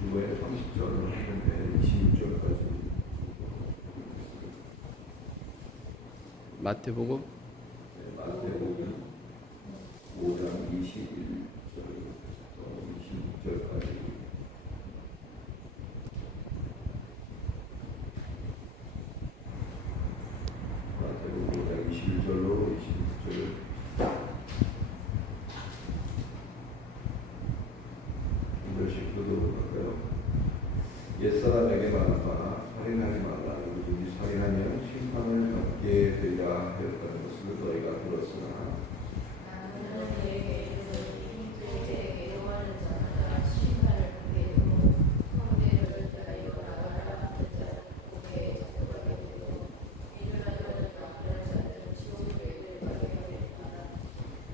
주에 30절을 하는데 26절까지 마태복음 마태복음 5장 21절부터 26절까지 마태복음 5장 21절로 26절 이것이 교도로고요. 옛사람에게 말하거나 살인하지 말라. 누구든지 살인하면 심판을 받게 되리라 하였다는 것을 너희가 들었으나 나는 너희에게 이르노니 너희에게 용하는 자마다 심판을 받게 되고 성대를 따르고 나가라 하는 자는 공회에 잡혀가게 되고 일어나려는 그런 자들은 지옥에 들어가게 되리라.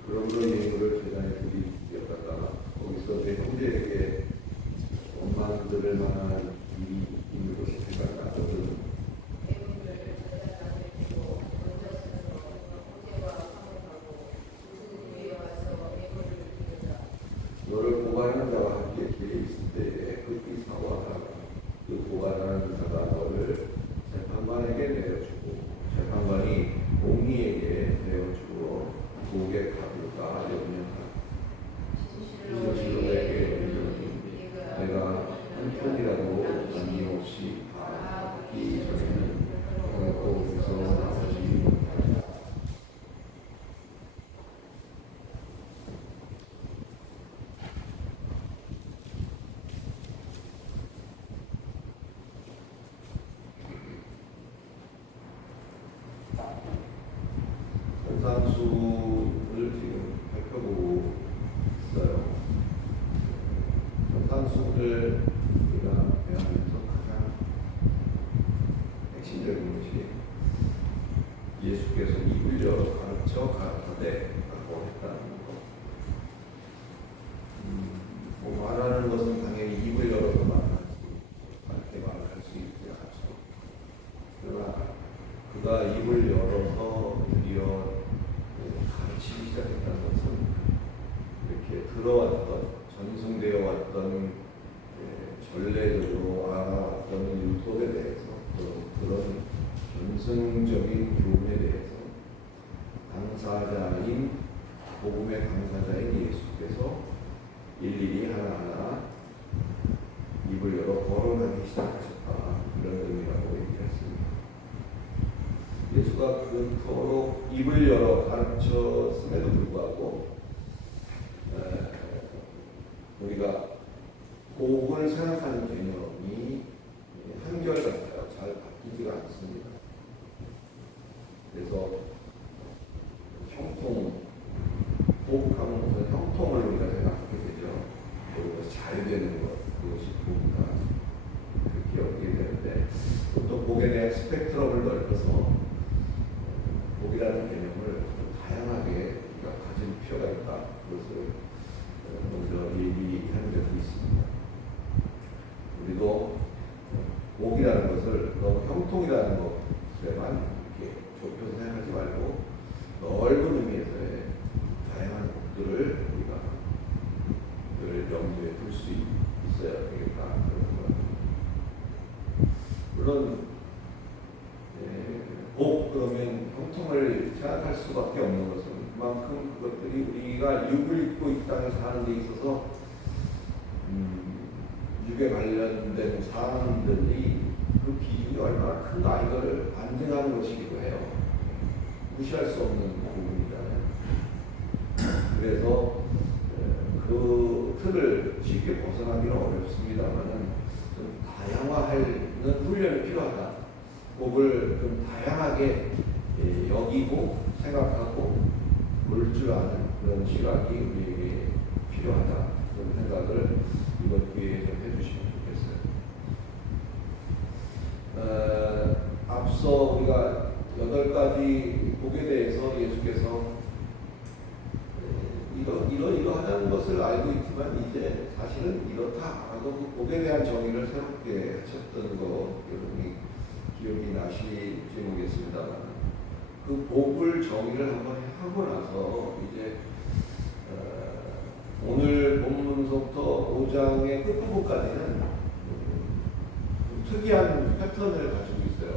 그러므로 예물을 제단에 드리겠다가 거기서 내 형제에게 원망 들을 만한 일이 있는 것이 생각나거든. 대문을 찾아가게 되고 먼저서는 형제와 화목하고 그 위에 와서 예물을 드리라. 너를 고발하는 자와 함께 길에 있을 때에 급히 사과하라. 그 고발하는 자가 너를 재판관에게 내어주고 재판관이 공의에게 내어주고 고개 가둘까 염려하라. 진실로 내게 이르노니 내가 한편이라도 남김없이 다 받기 전에는 거기서 나오지 못하리라. 현상수를 지금 살펴보고 있어요. 현상수를 우리가 배우면서 가장 핵심적인 것이 예수께서 입을 열어 가르쳐 가라사대라고 했다는 것. 말하는 것은 당연히 입을 열어서 말할 수 있지 않죠. 그러나 그가 입을 열어서 드디어 가르치기 시작했다는 것은 이렇게 들어왔던 전승되어 왔던 전례들로 알아왔던 율법에 대해서 그런 전승적인 교훈에 대해서 당사자인 복음의 당사자인 예수께서 일일이 하나하나 입을 열어 거론하기 시작하셨다. 이런 의미라고 얘기했습니다. 예수가 그토록 입을 열어 가르쳤음에도 불구하고 우리가 복을 생각하는 개념이 한결같아요. 잘 바뀌지가 않습니다. 그래서 형통, 복하면 우선 형통을 우리가 생각하게 되죠. 그것이 잘 되는 것, 그것이 복이다. 그렇게 여기게 되는데 또 복에 대한 스펙트럼을 넓혀서 복이라는 개념을 다양하게 우리가 가질 필요가 있다. 그것을 먼저 얘기하는 적이 있습니다. 우리도 복이라는 것을 너무 형통이라는 것에만 이렇게 좁혀서 생각하지 말고 넓은 의미에서의 다양한 복들을 우리가 늘 염두에 둘 수 있어야 되겠다. 그런 것 같습니다. 물론 복 그러면 형통을 생각할 수밖에 없는 것은 그만큼 그것들이 우리가 육을 입고 이 땅에 사는 데 있어서 육에 관련된 사람들이 그 비중이 얼마나 큰가 이거를 반증하는 것이기도 해요. 무시할 수 없는 부분이잖아요. 그래서 그 틀을 쉽게 벗어나기는 어렵습니다만은 좀 다양화하는 훈련이 필요하다. 복을 좀 다양하게 여기고 생각하고 볼 줄 아는 그런 시각이 우리에게 필요하다. 그런 생각을 이번 기회에 좀 해주시면 좋겠어요. 앞서 우리가 8가지 복에 대해서 예수께서 이러하다는 것을 알고 있지만 이제 사실은 이렇다 하고 그 복에 대한 정의를 새롭게 하셨던 거 여러분이 기억이 나실지 모르겠습니다만 그 복을 정의를 한번 하고 나서 이제 오늘 본문서부터 5장의 끝부분까지는 특이한 패턴을 가지고 있어요.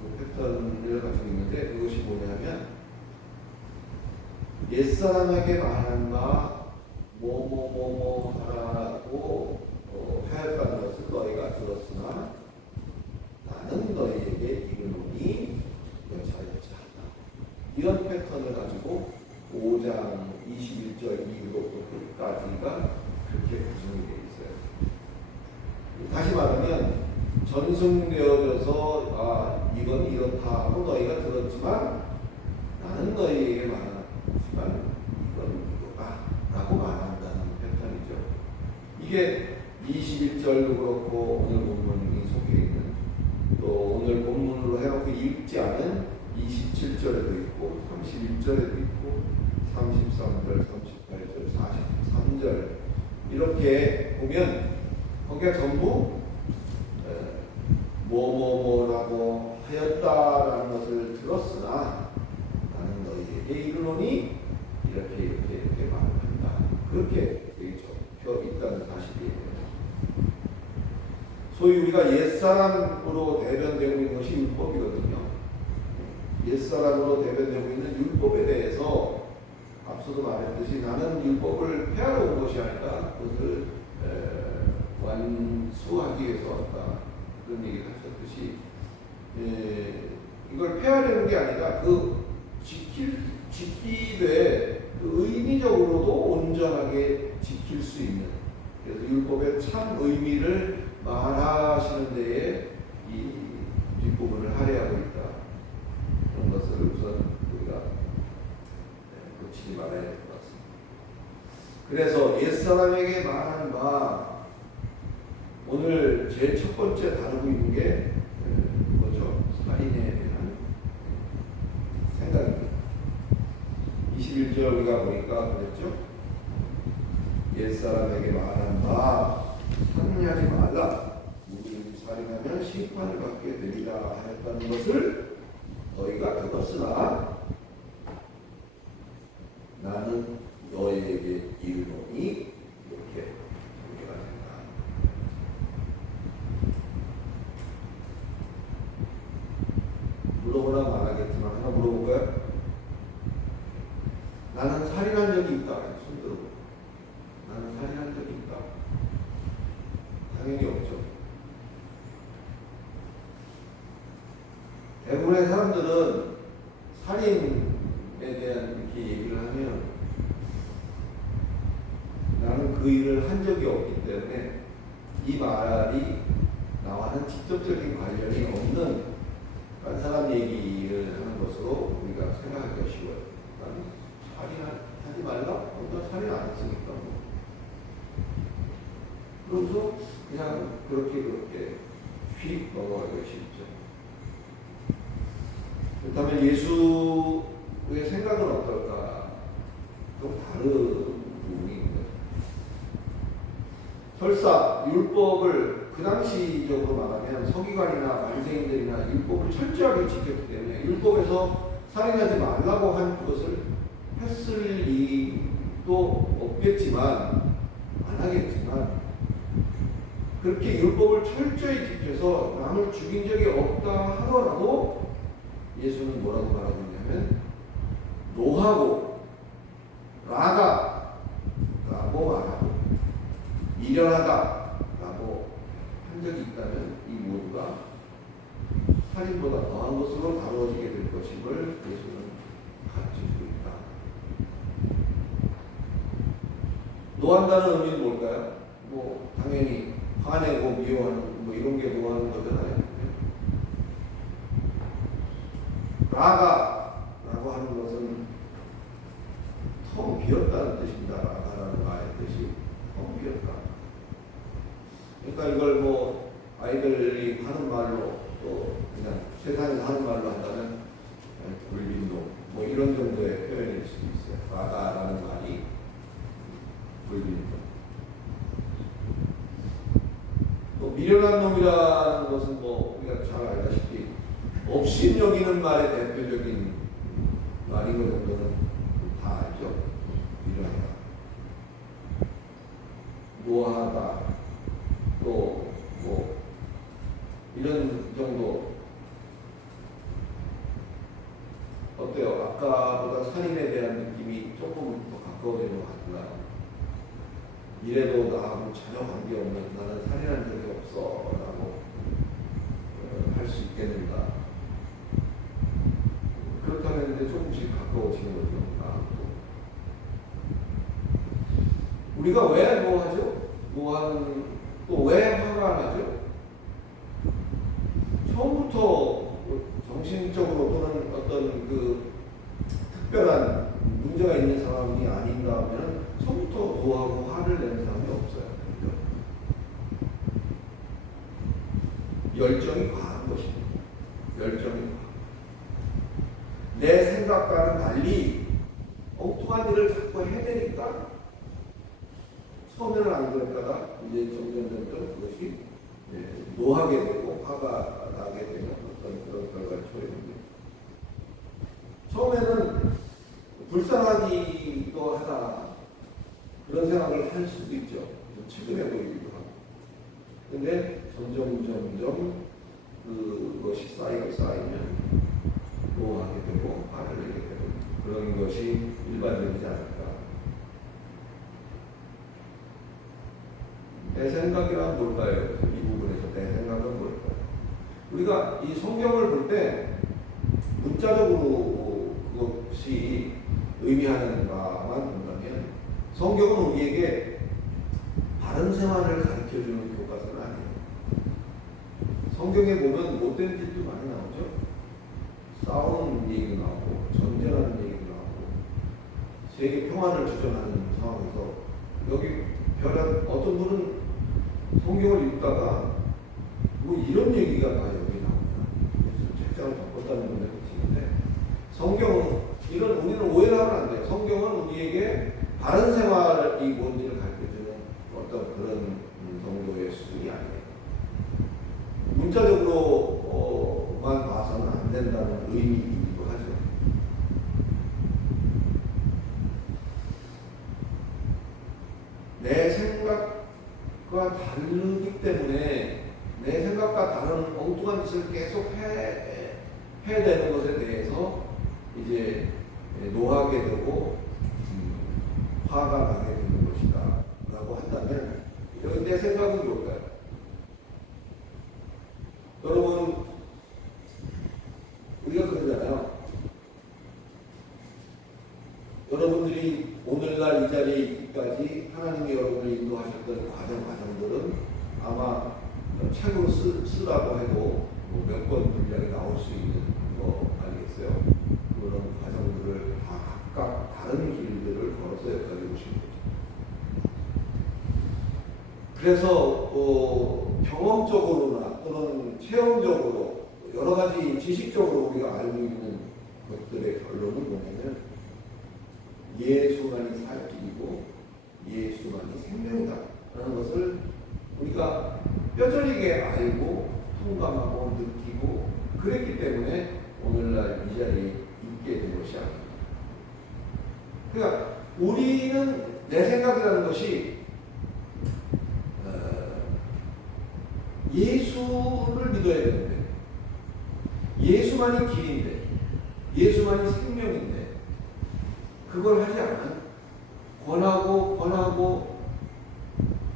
그 패턴을 가지고 있는데 그것이 뭐냐면 옛사람에게 말한 바 뭐뭐뭐뭐 하라고 하였다는 것을 너희가 들었으나 나는 너희에게 이르노니 여자여자 하다. 이런 패턴을 가지고 5장 21절 이후로부터 끝까지가 그렇게 구성이 되어 있어요. 다시 말하면 전승되어져서 이건 이렇다 하고 너희가 들었지만 나는 너희에게 말하지만 이건 이거다 라고 말한다는 패턴이죠. 이게 21절도 그렇고 오늘 본문이 속해 있는 또 오늘 본문으로 해놓고 읽지 않은 27절에도 있고 31절에도 있고 33절, 38절, 43절 이렇게 보면 거기가 전부 뭐뭐뭐라고 하였다라는 것을 들었으나 나는 너희에게 이르노니 이렇게 말한다. 그렇게 적혀 있다는 사실이에요. 소위 우리가 옛사람으로 대변되고 있는 것이 율법이거든요. 옛사람으로 대변되고 있는 율법에 대해서 앞서도 말했듯이 나는 율법을 폐하러 온 것이 아니라 그것을 완수하기 위해서 왔다. 그런 얘기를 하셨듯이 이걸 폐하려는 게 아니라 그 지키되 그 의미적으로도 온전하게 지킬 수 있는 그래서 율법의 참 의미를 말하시는 데에 이 뒷부분을 할애하고 있다. 그런 것을 우선 우리가 놓치지 말아야 될 것 같습니다. 그래서 옛사람에게 말한 바 오늘 제일 첫 번째 다루고 있는 게 뭐죠? 살인에 대한 생각입니다. 21절 우리가 보니까 그랬죠? 옛사람에게 말한 바 살인하지 말라. 우리 살인하면 심판을 받게 되리라 하였다는 것을 너희가 들었으나 나는 너희에게 이르노니 이렇게 전개가 된다. 물어보라 말하겠지만 하나 물어볼까요? 나는 살인한 적이 있다. 손 들어보. 나는 살인한 적이 있다. 당연히 없죠. 대부분의 사람들은 살인에 대한 이렇게 얘기를 하면 나는 그 일을 한 적이 없기 때문에 이 말이 나와는 직접적인 관련이 없는 딴 사람 얘기를 하는 것으로 우리가 생각하기가 쉬워요. 나는 살인하지 말라? 나 살인 안 했으니까. 그러면서 그냥 그렇게 휙 넘어가기가 쉽죠. 그렇다면 예수의 생각은 어떨까? 좀 다른 부분이 있는 거죠. 설사 율법을 그 당시적으로 말하면 서기관이나 관세인들이나 율법을 철저하게 지켰기 때문에 율법에서 살인하지 말라고 한 것을 했을 일도 없겠지만 안 하겠지만 그렇게 율법을 철저히 지켜서 남을 죽인 적이 없다 하더라도 예수는 뭐라고 말하고 있냐면 노하고 라가 라고 말하고 미련하다 라고 한 적이 있다면 이 모두가 살인보다 더한 것으로 다루어지게 될 것임을 예수는 가르쳐주고 있다. 노한다는 의미는 뭘까요? 뭐 당연히 화내고 미워하는 뭐 이런 게 노하는 거잖아요. 라가라고 하는 것은 텅 비었다는 뜻입니다. 라가라는 말의 뜻이 텅 비었다. 그러니까 이걸 뭐 아이들이 하는 말로 또 그냥 세상에서 하는 말로 한다면 불빈동 뭐 이런 정도의 표현일 수도 있어요. 라가라는 말이 불빈동. 또 미련한 놈이라는 것은 뭐 우리가 잘 알다시피 없인 여기는 말의 대표적인 말인 것 정도는 다 알죠. 미련하다, 노하다, 또 뭐 이런 정도 어때요? 아까보다 살인에 대한 느낌이 조금 더 가까워지는 것 같은가요? 이래도 나하고 전혀 관계없는 나는 살인한 적이 없어 라고 할 수 있겠는가? 그렇다면 이제 조금씩 가까워지는 거죠. 나하고. 우리가 왜 노하죠? 노하는 또 왜 화가 나죠? 처음부터 정신적으로 또는 어떤 그 특별한 문제가 있는 사람이 아닌가 하면 처음부터 노하고 화를 내는 사람이 없어요. 열정이 과한 것입니다. 열정이 과한. 내 생각과는 달리 엉뚱한 일을 자꾸 해내니까 처음에는 안 그랬다가 이제 점점 그것이 노하게 되고 화가 나게 되는 어떤 그런 결과를 초래합니다. 처음에는 불쌍하기도 하다 그런 생각을 할 수도 있죠. 좀 측은해 보이기도 하고. 근데 점점 그것이 쌓이면 노하게 되고 화를 내게 되고 그런 것이 일반적이지 않을까. 내 생각이란 뭘까요? 이 부분에서 내 생각은 뭘까요? 우리가 이 성경을 볼 때 문자적으로 그것이 의미하는 바만 본다면 성경은 우리에게 바른 생활을 가르쳐주는 교과서는 아니에요. 성경에 보면 못된 짓도 많이 나오죠. 싸우는 얘기도 나오고 전쟁하는 얘기도 나오고 세계 평화를 주장하는 상황에서 여기 별한 어떤 분은 성경을 읽다가 뭐 이런 얘기가 다 여기 나옵니다. 그래서 책장을 바꿨다는 분들 계시는데 성경은 이런 우리는 오해를 하면 안 돼요. 성경은 우리에게 바른 생활이 뭔지를 가르쳐주는 어떤 그런 정도의 수준이 아니에요. 문자적으로만 봐서는 안 된다는 의미이기도 하죠. 내 생각과 다르기 때문에 내 생각과 다른 엉뚱한 짓을 계속 해야 되는 것에 대해서 이제 노하게 되고 화가 나게 되는 것이다 라고 한다면 여기 내 생각은 뭘까요? 여러분 우리가 그러잖아요. 여러분들이 오늘날 이 자리에 있기까지 하나님이 여러분을 인도하셨던 과정들은 아마 책으로 쓰라고 해도 몇 권 분량이 나올 수 있는 거 아니겠어요? 그런 과정들을 다 각각 다른 길들을 걸어서 여기까지 오신 거죠. 그래서 경험적으로나 또는 체험적으로 여러 가지 지식적으로 우리가 알고 있는 것들의 결론을 보면 예수만이 살 길이고 예수만이 생명이다 라는 것을 우리가 뼈저리게 알고 통감하고 느끼고 그랬기 때문에 오늘날 이 자리에 있게 된 것이 아닙니다. 그러니까 우리는 내 생각이라는 것이 예수를 믿어야 되는데 예수만이 길인데 예수만이 생명인데 그걸 하지 않아 권하고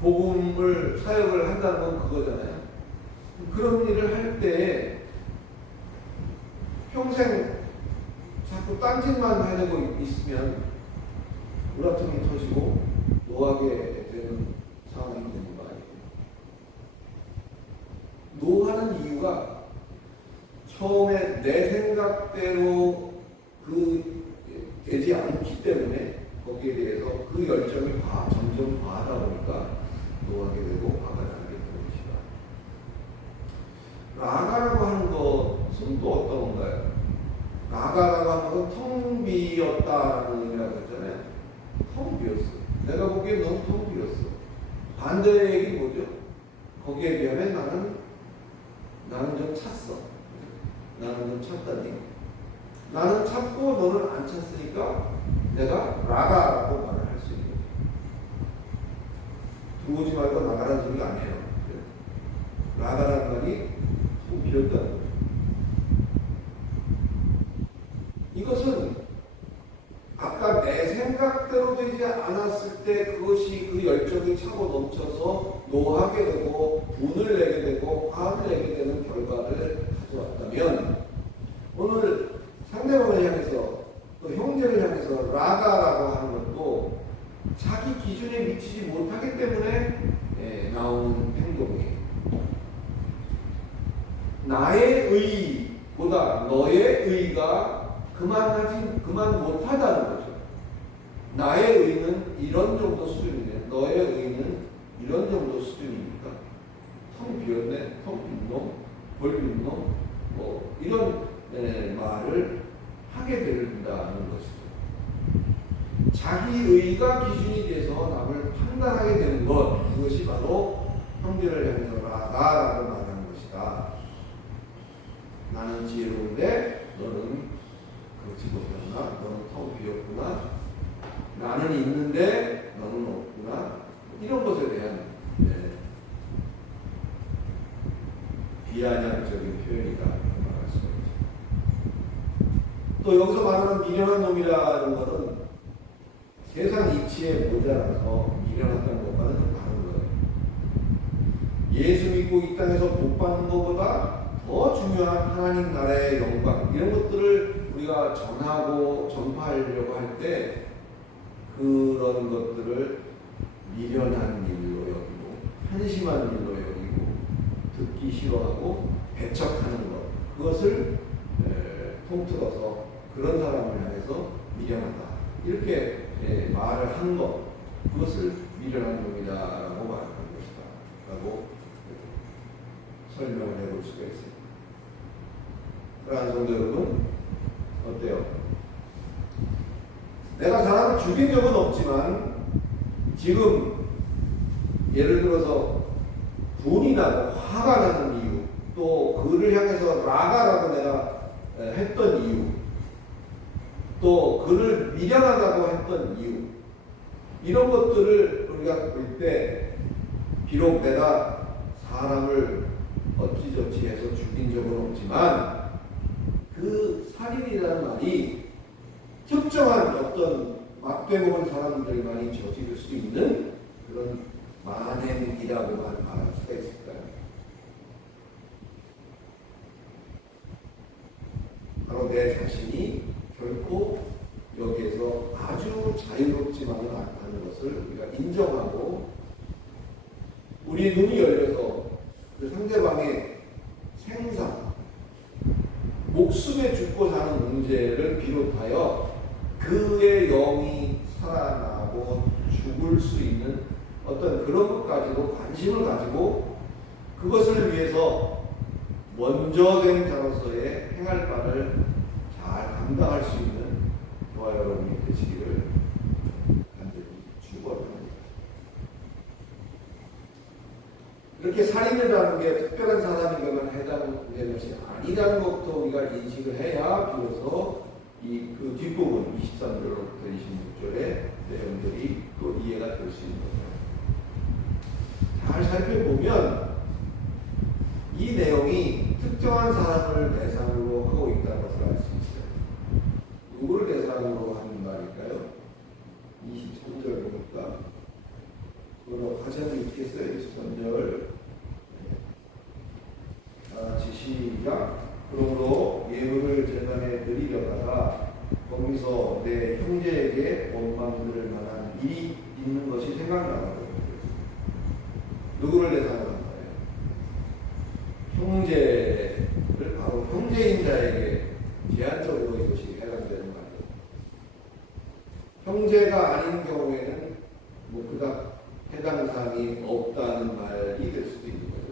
복음을 사역을 한다는 건 그거잖아요. 그런 일을 할 때 평생 자꾸 딴짓만 하려고 있으면 우라통이 터지고 노하게 되는 상황이 되는 거 아니에요. 노하는 이유가 처음에 내 생각대로 되지 않기 때문에 거기에 대해서 그 열정이 점점 과하다 보니까 노하게 되고 화가 나게 되는 것이다. 라가라고 하는 것은 또 어떤 건가요? 라가라고 하는 것은 텅 비었다는 의미라고 했잖아요. 텅 비었어. 내가 보기엔 너무 텅 비었어. 반대의 얘기 뭐죠? 거기에 비하면 나는 좀 찼어. 나는 좀 찼다니. 나는 찾고 너는 안 찾으니까 내가 나가라고 말을 할 수 있는 거죠. 들어오지 말고 나가라는 소리가 아니에요. 나가라는 말이 노하게 되고 분을 내게 되고 화를 내게 되는 결과를 가져왔다면 오늘 상대방을 향해서 또 형제를 향해서 라가라고 하는 것도 자기 기준에 미치지 못하기 때문에 나오는 행동이에요. 나의 의보다 너의 의가 그만 못하다는 거죠. 나의 의는 이런 정도 수준이네. 너의 의는 이런 정도 수준이니까 텅 비었네, 텅 빈 놈, 벌빈 놈, 뭐 이런 말을 하게 된다는 것이죠. 자기 의가 기준이 돼서 남을 판단하게 되는 것, 그것이 바로 형제를 향해서 나라고 말하는 것이다. 나는 지혜로운데 너는 그렇지 못했나? 너는 텅 비었구나. 나는 있는데 너는 없구나. 이런 것에 대한 비아냥적인 표현이다 말할 수가 있죠. 또 여기서 말하는 미련한 놈이라는 것은 세상 이치에 모자라서 미련하다는 것과는 좀 다른 거예요. 예수 믿고 이 땅에서 복 받는 것보다 더 중요한 하나님 나라의 영광, 이런 것들을 우리가 전하고 전파하려고 할 때 그런 것들을 미련한 일로 여기고 한심한 일로 여기고 듣기 싫어하고 배척하는 것, 그것을 통틀어서 그런 사람을 향해서 미련하다 이렇게 말을 한 것, 그것을 미련한 놈이다라고 말하는 것이다 라고 설명을 해볼 수가 있습니다. 사랑하는 성도 여러분, 어때요? 내가 사람을 죽인 적은 없지만 지금 예를 들어서 분이 나고 화가 나는 이유, 또 그를 향해서 라가라고 내가 했던 이유, 또 그를 미련하다고 했던 이유, 이런 것들을 우리가 볼 때 비록 내가 사람을 어찌저찌 해서 죽인 적은 없지만 그 살인이라는 말이 특정한 어떤 막대먹은 사람들만이 저지를 수 있는 그런 만행이라고만 말할 수가 있을까요? 바로 내 자신이 결코 여기에서 아주 자유롭지만은 않다는 것을 우리가 인정하고 우리의 눈이 열려서 그 상대방의 생사, 목숨에 죽고 사는 문제를 비롯하여 그의 영이 살아나고 죽을 수 있는 어떤 그런 것까지도 관심을 가지고 그것을 위해서 먼저 된 자로서의 행할 바를 잘 감당할 수 있는 저와 여러분이 되시기를 간절히 축원합니다. 이렇게 살인이라는 게 특별한 사람에게만 해당되는 것이 아니라는 것도 우리가 인식을 해야 비로소 그 뒷부분 23절로부터 26절의 내용들이 또 이해가 될 수 있는 거예요. 잘 살펴보면 이 내용이 특정한 사람을 대상으로 하고 있다는 것을 알 수 있어요. 누구를 대상으로 하는 말일까요? 23절 보니까 그거 같이 한번 읽겠어요. 23절 같이 시작. 그러므로 예물을 제단에 드리려다가 거기서 내 형제에게 원망 들을 만한 일이 있는 것이 생각나거든요. 누구를 대상으로 한 거예요? 형제를 바로 형제인 자에게 제한적으로 이것이 해당되는 말이에요. 형제가 아닌 경우에는 뭐 그닥 해당 사항이 없다는 말이 될 수도 있는 거죠.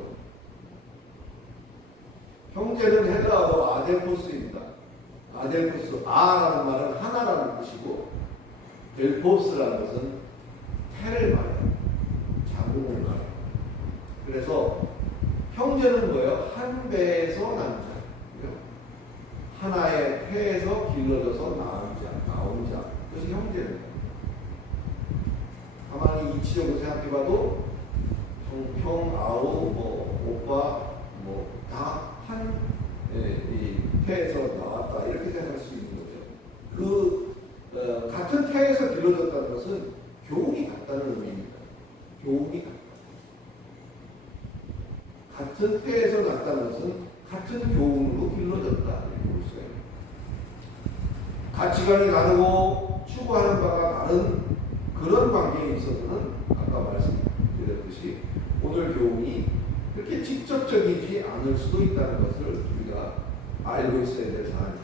형제는 헬라어로 아델포스입니다. 아델포스, 아라는 말은 하나라는 뜻이고 델포스라는 것은 태를 말해요. 자궁을 말해요. 그래서 형제는 뭐예요? 한 배에서 난 자. 하나의 폐에서 길러져서 나온 자. 그것이 형제입니다. 가만히 이치적으로 생각해봐도 형, 아우, 오빠, 다 한 태에서 나왔다 이렇게 생각할 수 있는 거죠. 같은 태에서 길러졌다는 것은 교훈이 같다는 의미입니다. 교훈이 같다. 같은 태에서 났다는 것은 같은 교훈으로 길러졌다 이렇게 볼 수가 있습니다. 가치관이 다르고 추구하는 바가 다른 그런 관계에 있어서는 아까 말씀드렸듯이 오늘 교훈이 그렇게 직접적이지 않을 수도 있다는 것을 우리가 알고 있어야 될 사안이다.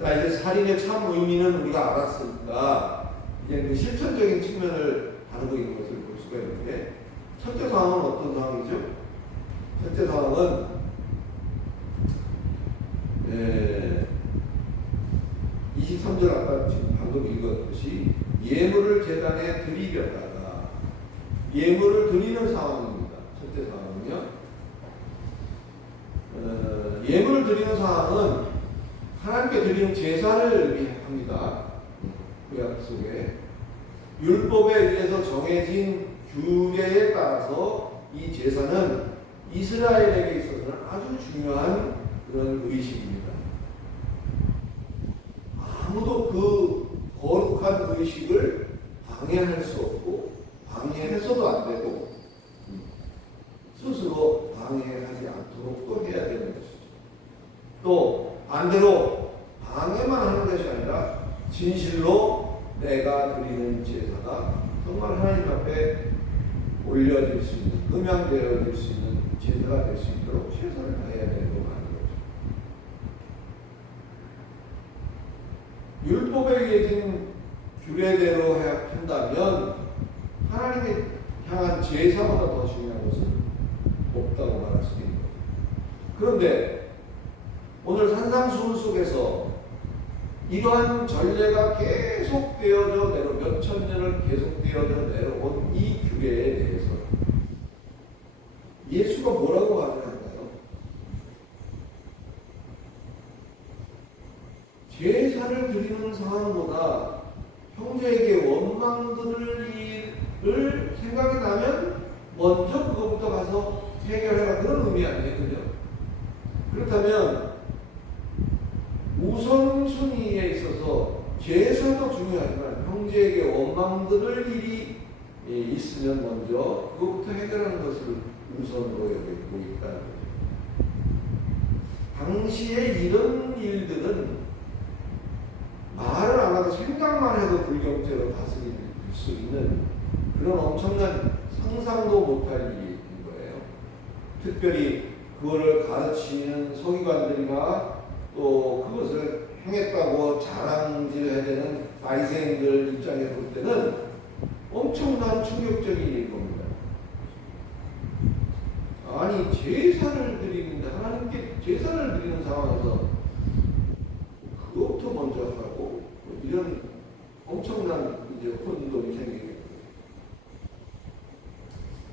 자, 이제 살인의 참 의미는 우리가 알았으니까 이제 그 실천적인 측면을 다루고 있는 것을 볼 수가 있는데, 첫째 상황은 어떤 상황이죠? 첫째 상황은 23절 아까 지금 방금 읽었듯이 예물을 제단에 드리려다가 예물을 드리는 상황입니다. 첫째 상황은요. 예물을 드리는 상황은 하나님께 드리는 제사를 의미합니다. 구약 속에 율법에 의해서 정해진 규례에 따라서 이 제사는 이스라엘에게 있어서는 아주 중요한 그런 의식입니다. 아무도 그 거룩한 의식을 방해할 수 없고 방해해서도 안 되고 스스로 방해하지 않도록 또 해야 되는 것이죠. 또 반대로 방해만 하는 것이 아니라 진실로 내가 드리는 제사가 정말 하나님 앞에 올려질 수 있는, 음양되어질 수 있는 제사가 될 수 있도록 최선을 다해야 되는 것만 거죠. 율법에 의해진 규례대로 한다면 하나님께 향한 제사보다 더 중요한 것은 없다고 말할 수 있는 거죠. 그런데 오늘 산상수훈 속에서 이러한 전례가 계속되어져 내려 몇천 년을 계속되어져 내려온 이 규례에 대해서 예수가 뭐라고 말을 할까요? 제사를 드리는 상황보다 형제에게 원망들을 생각이 나면 먼저 그것부터 가서 해결해라, 그런 의미 아니에요, 그죠? 그렇다면 우선순위에 있어서 제사도 중요하지만 형제에게 원망들을 일이 있으면 먼저 그것부터 해결하는 것을 우선으로 여기고 있다는 거죠. 당시에 이런 일들은 말을 안 하고 생각만 해도 불경죄로 다스릴 수 있는 그런 엄청난 상상도 못할 일인 거예요. 특별히 그거를 가르치는 서기관들이나 또 그것을 행했다고 자랑질해야 되는 바리새인들 입장에 볼 때는 엄청난 충격적인 일일 겁니다. 아니, 제사를 드리는데 하나님께 제사를 드리는 상황에서 그것부터 먼저 하고 이런 엄청난 이제 혼돈이 생기게.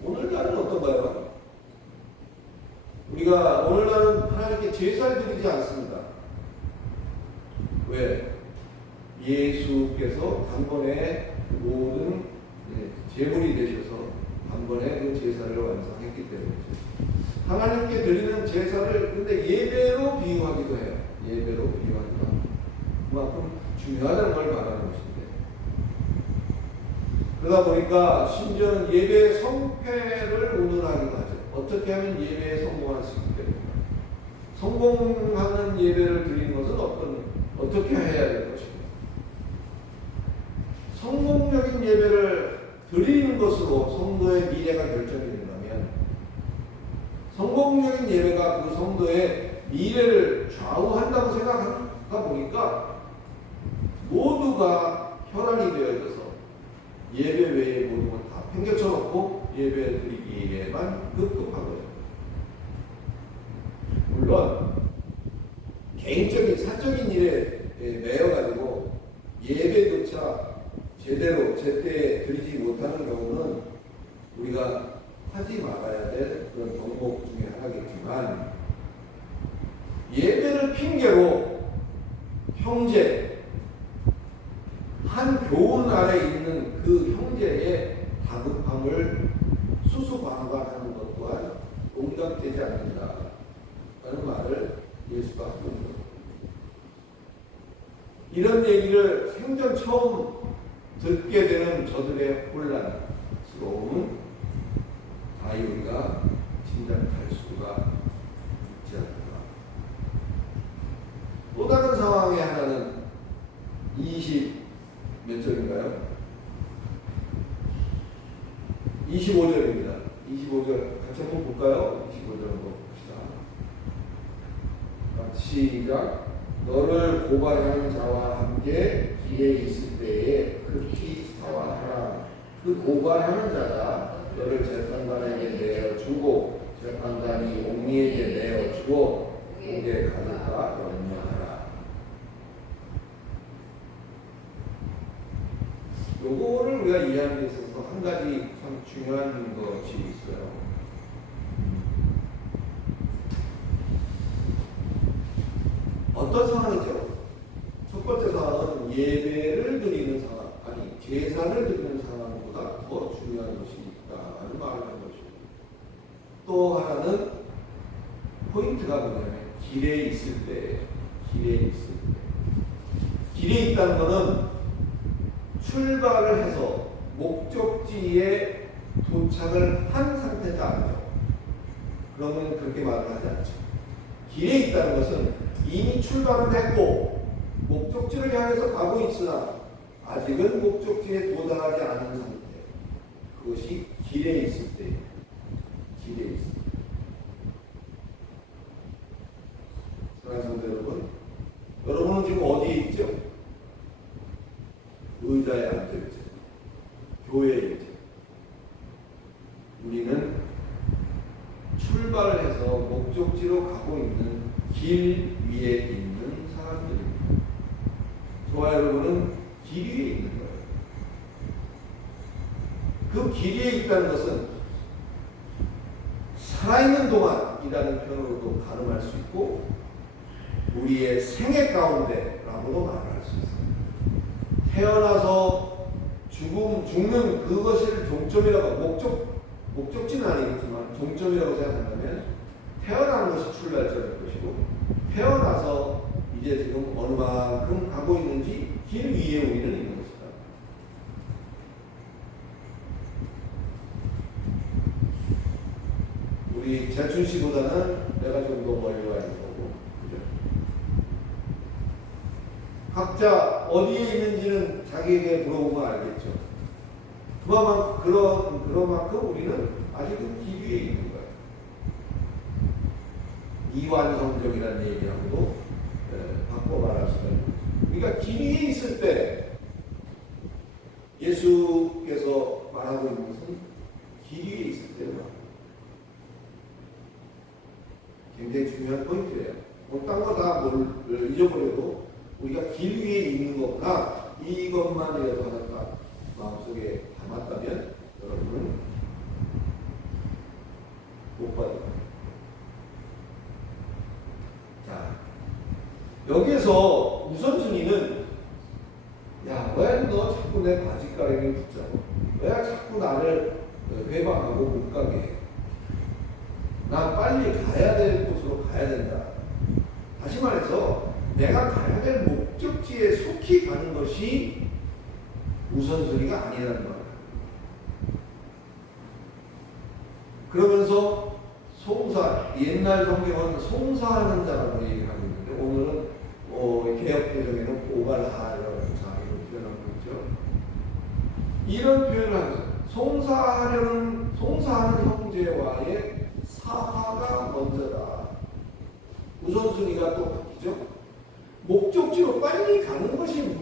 오늘날은 어떤가요? 우리가 오늘날은 하나님께 제사를 드리지 않습니다. 왜? 예수께서 단번에 모든 제물이 되셔서 단번에 그 제사를 완성했기 때문이죠. 하나님께 드리는 제사를 근데 예배로 비유하기도 해요. 예배로 비유하기도 합니다. 그만큼 중요하다는 걸 말하는 것인데, 그러다 보니까 심지어는 예배의 성패를 운운하기도 하죠. 어떻게 하면 예배에 성공할 수 있기 때문에 성공하는 예배를 드리는 것은 어떻게 해야 될 것인가. 성공적인 예배를 드리는 것으로 성도의 미래가 결정이 된다면 성공적인 예배가 그 성도의 미래를 좌우한다고 생각하다 보니까 모두가 혈안이 되어져서 예배 외의 모든 걸 다 팽개쳐 놓고 예배 드리기에만 급급하거든요. 물론 개인적인 사적인 일에 매여가지고 예배조차 제대로 제때 드리지 못하는 경우는 우리가 하지 말아야 될 그런 덕목 중에 하나겠지만, 예배를 핑계로 형제 한 교훈 아래 있는 그 형제의 다급함을 수수방관하는 것 또한 용납되지 않는다라는 말을 예수가 하고 있는 겁니다. 이런 얘기를 생전 처음 듣게 되는 저들의 혼란스러움은 25절입니다. 25절 같이 한번 볼까요? 25절 한번 봅시다. 시작. 너를 고발하는 자와 함께 길에 있을 때에 극히 사과하라. 그 고발하는 자가 너를 재판관에게 내어주고 재판관이 옹리에게 내어주고 그에게 가져다 연명하라. 요거를 우리가 이해하는 데 있어서 한 가지 참 중요한 것이 있어요. 어떤 상황이죠? 첫 번째 상황은 예배를 드리는 상황, 아니 제사를 드리는 상황보다 더 중요한 것이 있다는 말을 하는 것이고, 또 하나는 포인트가 뭐냐면 길에 있을 때, 길에 있다는 것은 출발을 해서 목적지에 도착을 한 상태가 아니죠. 그러면 그렇게 말을 하지 않죠. 길에 있다는 것은 이미 출발은 했고 목적지를 향해서 가고 있으나 아직은 목적지에 도달하지 않은 상태. 그것이 길에 있을 때. 사랑하는 성도 여러분, 여러분은 지금 어디에 있죠? 의자에 앉아있죠. 교회에 있죠. 우리는 출발을 해서 목적지로 가고 있는 길 위에 있는 사람들입니다. 저와 여러분은 길 위에 있는 거예요. 그 길 위에 있다는 것은 살아있는 동안이라는 표현으로도 가늠할 수 있고 우리의 생애 가운데라고도 말할 수 있어요. 태어나서 죽는 그것을 종점이라고, 목적지는 아니겠지만 종점이라고 생각한다면 태어나는 것이 출발점일 것이고 태어나서 이제 지금 어느 만큼 가고 있는지 길 위에 우리는 있는 것이다. 우리 재춘 씨보다는 내가 좀 더 멀리 와 있는 거고, 그죠? 각자 어디에 있는지는 자기에게 물어보면 알겠죠. 그런 만큼 우리는 아직은 길 위에 있는 거예요. 이완성적이라는 얘기하고도 바꿔 말할 수가 있는 거죠. 우리가 길 위에 있을 때 예수께서 말하고 있는 것은 길 위에 있을 때는 굉장히 중요한 포인트예요. 딴 거 다 잊어버려도 우리가 길 위에 있는 거구나, 이것만이라도 하나 마음속에 담았다면 여러분은 못 받을 거예요. 자, 여기에서 우선순위는 야, 왜 너 자꾸 내 바지가랑이를 붙잡아? 왜 자꾸 나를 회방하고 못 가게 해? 나 빨리 가야 될 곳으로 가야 된다. 다시 말해서 내가 가야 될 목적지에 속히 가는 것이 우선순위가 아니라는 거예요. 그러면서 옛날 성경은 송사하는 자라고 얘기를 하고 있는데 오늘은 개혁개정에는 고발하려는 자로 표현하고 있죠. 이런 표현을 하면서 송사하는 형제와의 사화가 먼저다. 우선순위가 또 바뀌죠. 목적지로 빨리 가는 것이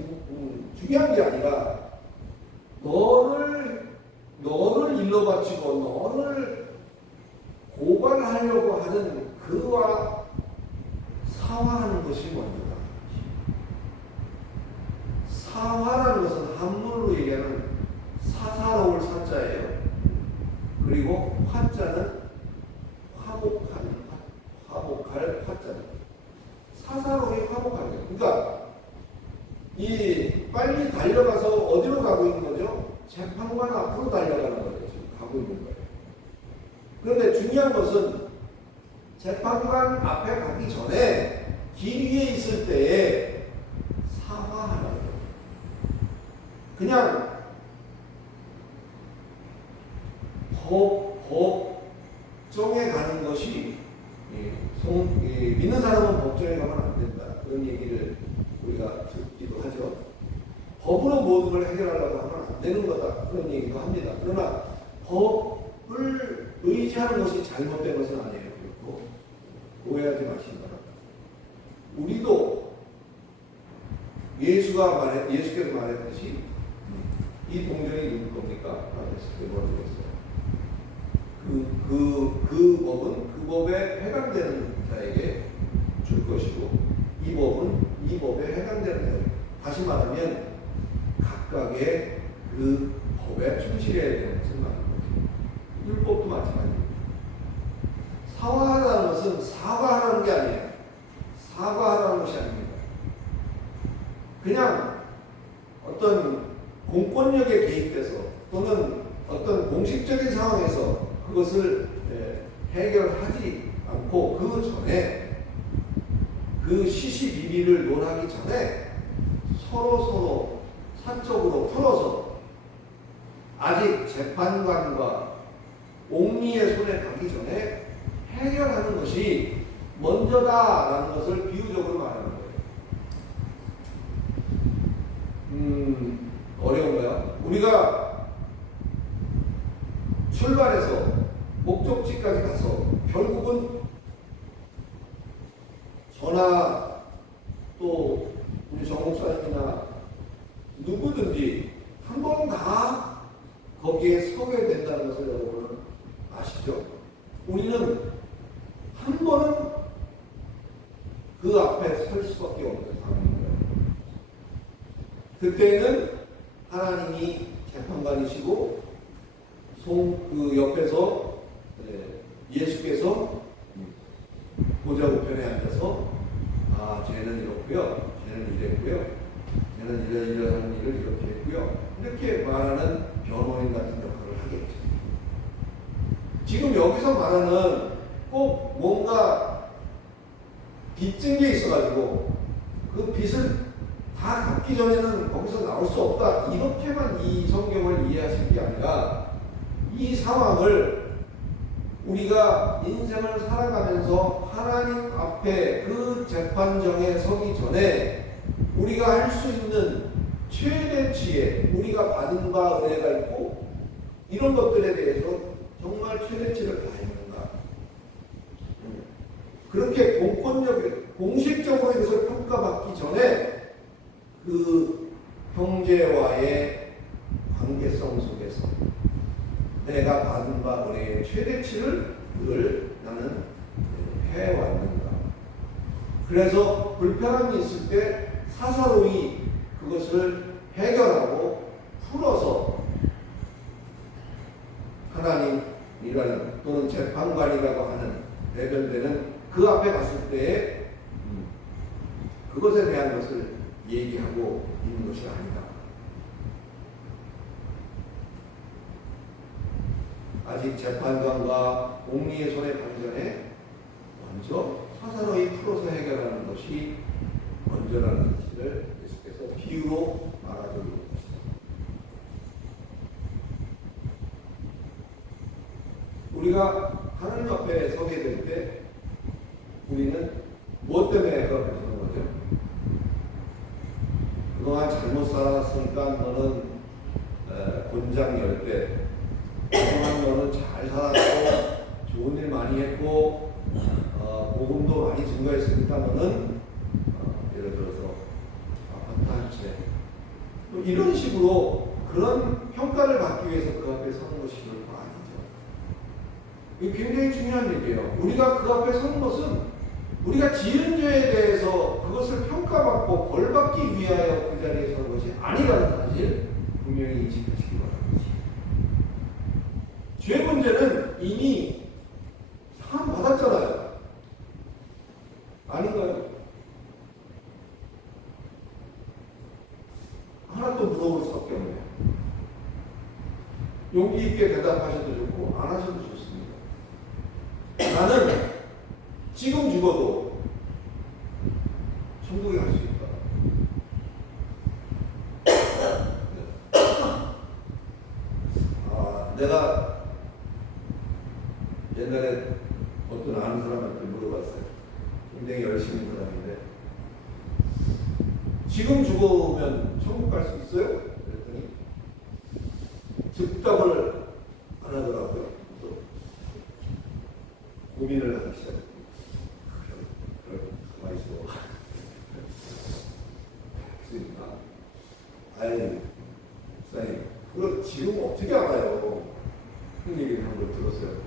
중요한 게 아니라 너를 일러 바치고 너를 고발하려고 하는 그와 사화하는 것이 먼저다. 사화라는 것은 한문으로 얘기하는 사사로울 사자예요. 그리고 화자는 화목할 화자입니다. 사사로이 화목하는 거예요. 그러니까 이 빨리 달려가서 어디로 가고 있는 거죠? 재판관 앞으로 달려가는 거죠. 지금 가고 있는 거예요. 그런데 중요한 것은 재판관 앞에 가기 전에 길 위에 있을 때에 사과하는 거예요. 그냥 법정에 가는 것이 믿는 사람은 법정에 가면 안 된다. 그런 얘기를 우리가 듣기도 하죠. 법으로 모든 걸 해결하려고 하면 안 되는 거다. 그런 얘기도 합니다. 그러나 법을 의지하는 것이 잘못된 것은 아니에요. 그리고 오해하지 마시기 바랍니다. 우리도 예수께서 말했듯이 이 동전이 누구 겁니까? 했을 때 뭐라고 했어요? 그 법은 그 법에 해당되는 자에게 줄 것이고 이 법은 이 법에 해당되는 자에게, 다시 말하면 각각의 그 법에 충실해야 되는 것을 말하는 거죠. 율법도 마찬가지입니다. 사과하라는 것은 사과하라는 게 아니에요. 사과하라는 것이 아닙니다. 그냥 어떤 공권력에 개입돼서 또는 어떤 공식적인 상황에서 그것을 해결하지 않고 그 전에 그 시시비비를 논하기 전에 서로 사적으로 풀어서 아직 재판관과 옥리의 손에 가기 전에 해결하는 것이 먼저다라는 것을 비유적으로 말하는 거예요. 어려운가요? 우리가 출발해서 목적지까지 가서 결국은 저나 또 우리 정 목사님이나 누구든지 한 번 다 거기에 서게 된다는 것을 여러분은 아시죠? 우리는 한 번은 그 앞에 설 수밖에 없는 상황입니다. 그때는 하나님이 재판관이시고 그 옆에서 예수께서 보좌 우편에 앉아서 쟤는 이렇고요, 쟤는 이랬고요, 쟤는 이러한 일을 이렇게 했고요, 이렇게 말하는 변호인 같은 역할을 하겠죠. 지금 여기서 말하는 꼭 뭔가 빚진 게 있어가지고 그 빚을 다 갚기 전에는 거기서 나올 수 없다, 이렇게만 이 성경을 이해하실 게 아니라 이 상황을 우리가 인생을 살아가면서 하나님 앞에 그 재판정에 서기 전에 우리가 할 수 있는 최대치의 우리가 받은 바 은혜가 있고 이런 것들에 대해서 정말 최대치를 다했는가, 그렇게 공식적으로 이것을 평가받기 전에 그 형제와의 관계성 속에서 내가 받은 바 은혜의 최대치를 나는 해왔는가. 그래서 불편함이 있을 때 사사로이 그것을 해결하고 풀어서 하나님이라는 또는 재판관이라고 하는 대변되는 그 앞에 갔을 때에 그것에 대한 것을 얘기하고 있는 것이 아니다. 아직 재판관과 옥리의 손에 가기 전에 먼저 사사로이 풀어서 해결하는 것이 먼저라는 사실을 예수께서 비유로 말하고 있는 것입니다. 우리가 하나님 앞에 서게 될 때 우리는 무엇 때문에 그 앞에 서는 거죠? 그동안 잘못 살았으니까 너는 곤장 열대, 그동안 너는 잘 살았고 좋은 일 많이 했고 복음도 많이 증거했으니까 너는 예를 들어서 아파트 한 채, 또 이런 식으로 그런 평가를 받기 위해서 그 앞에 서는 것이 결코 아니죠. 이게 굉장히 중요한 얘기예요. 우리가 그 앞에 서는 것은 우리가 지은 죄에 대해서 그것을 평가받고 벌받기 위하여 그 자리에 서는 것이 아니라는 사실 분명히 인식하시기 바랍니다. 죄 문제는 이미 상 받았잖아요. 아닌가요? 하나 또 물어볼 수밖에 없네요. 용기 있게 대답하셔도 좋고 안 하셔도 좋습니다. 나는 지금 죽어도 천국에 갈 수 있다. 내가 옛날에 어떤 아는 사람한테 물어봤어요. 굉장히 열심히 한 사람인데 지금 죽으면 천국 갈 수 있어요? 그랬더니 즉답을 안 하더라고요. 얘기를 한 걸 들었어요.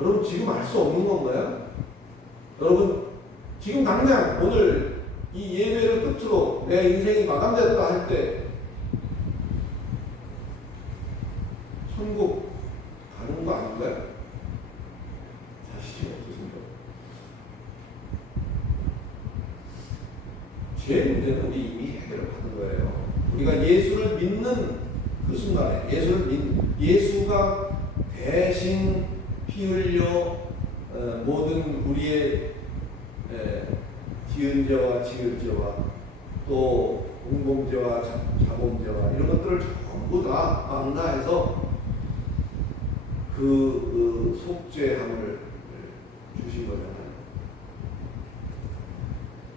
여러분 지금 알 수 없는 건가요? 여러분 지금 당장 오늘 이 예배를 끝으로 내 인생이 마감됐다 할 때 천국 가는 거 아닌가요? 자신이 없으신가요? 죄 문제는 우리 이미 해결을 받은 거예요. 우리가 예수를 믿는 그 순간에 예수가 대신 피 흘려 모든 우리의 지은 죄와 지을 죄와 또 공범죄와 자범죄와 이런 것들을 전부 다 망라해서 그 속죄함을 주신 거잖아요.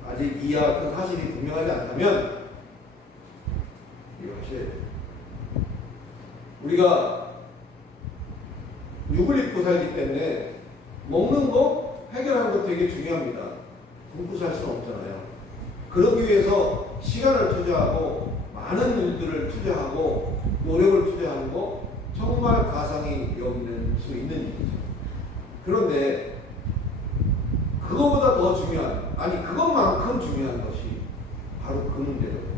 아직 이와 같은 사실이 분명하지 않다면 이거 하셔야 돼요. 우리가 육을 입고 살기 때문에 먹는 거 해결하는 거 되게 중요합니다. 굶고 살 수는 없잖아요. 그러기 위해서 시간을 투자하고 많은 일들을 투자하고 노력을 투자하는 거 정말 가상이 여기는 수 있는 일이죠. 그런데 그거보다 더 중요한, 아니 그것만큼 중요한 것이 바로 그 문제거든요.